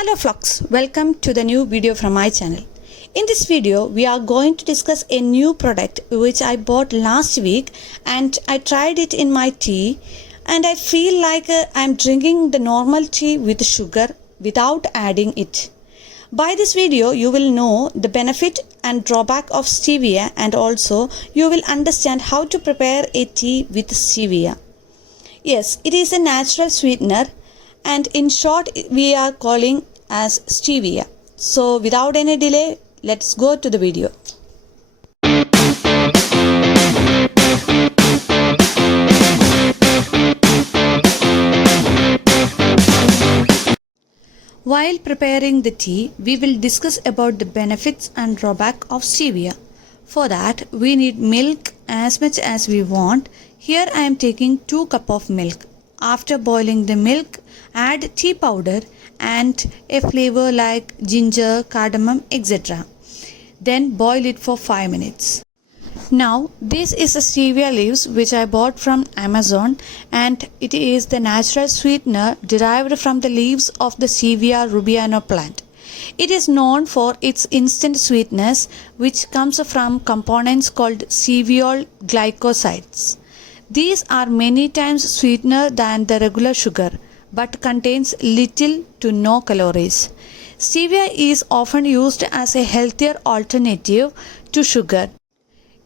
Hello Flux, welcome to the new video from my channel. In this video, we are going to discuss a new product which I bought last week and I tried it in my tea and I feel like I'm drinking the normal tea with sugar without adding it. By this video, you will know the benefit and drawback of stevia and also you will understand how to prepare a tea with stevia. Yes, it is a natural sweetener and in short we are calling as stevia. So without any delay, let's go to the video. While preparing the tea, we will discuss about the benefits and drawback of stevia. For that, we need milk as much as we want. Here I am taking 2 cups of milk. After boiling the milk, add tea powder and a flavor like ginger, cardamom, etc. Then boil it for 5 minutes. Now this is the stevia leaves which I bought from Amazon and it is the natural sweetener derived from the leaves of the Stevia rubiana plant. It is known for its instant sweetness which comes from components called steviol glycosides. These are many times sweetener than the regular sugar but contains little to no calories. Stevia is often used as a healthier alternative to sugar.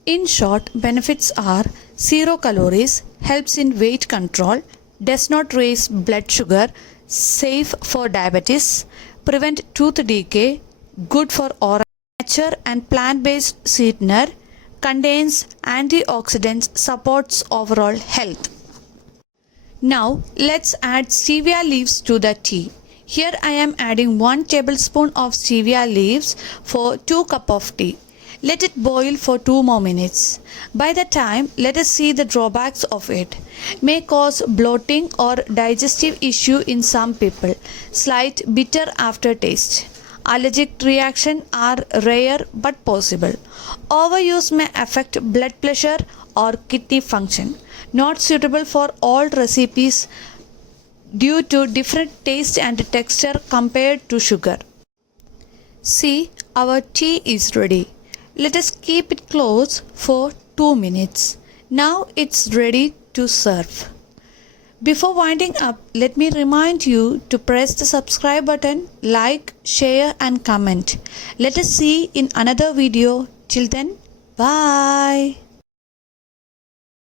In short, benefits are 0 calories, helps in weight control, does not raise blood sugar, safe for diabetes, prevent tooth decay, good for oral nature and plant-based sweetener, contains antioxidants, supports overall health. Now let's add stevia leaves to the tea. Here I am adding 1 tablespoon of stevia leaves for 2 cups of tea. Let it boil for 2 more minutes. By the time, let us see the drawbacks of it. May cause bloating or digestive issue in some people. Slight bitter aftertaste. Allergic reaction are rare but possible. Overuse may affect blood pressure or kidney function. Not suitable for all recipes due to different taste and texture compared to sugar. See, our tea is ready. Let us keep it close for 2 minutes. Now it's ready to serve. Before winding up, let me remind you to press the subscribe button, like, share and comment. Let us see in another video. Till then, bye.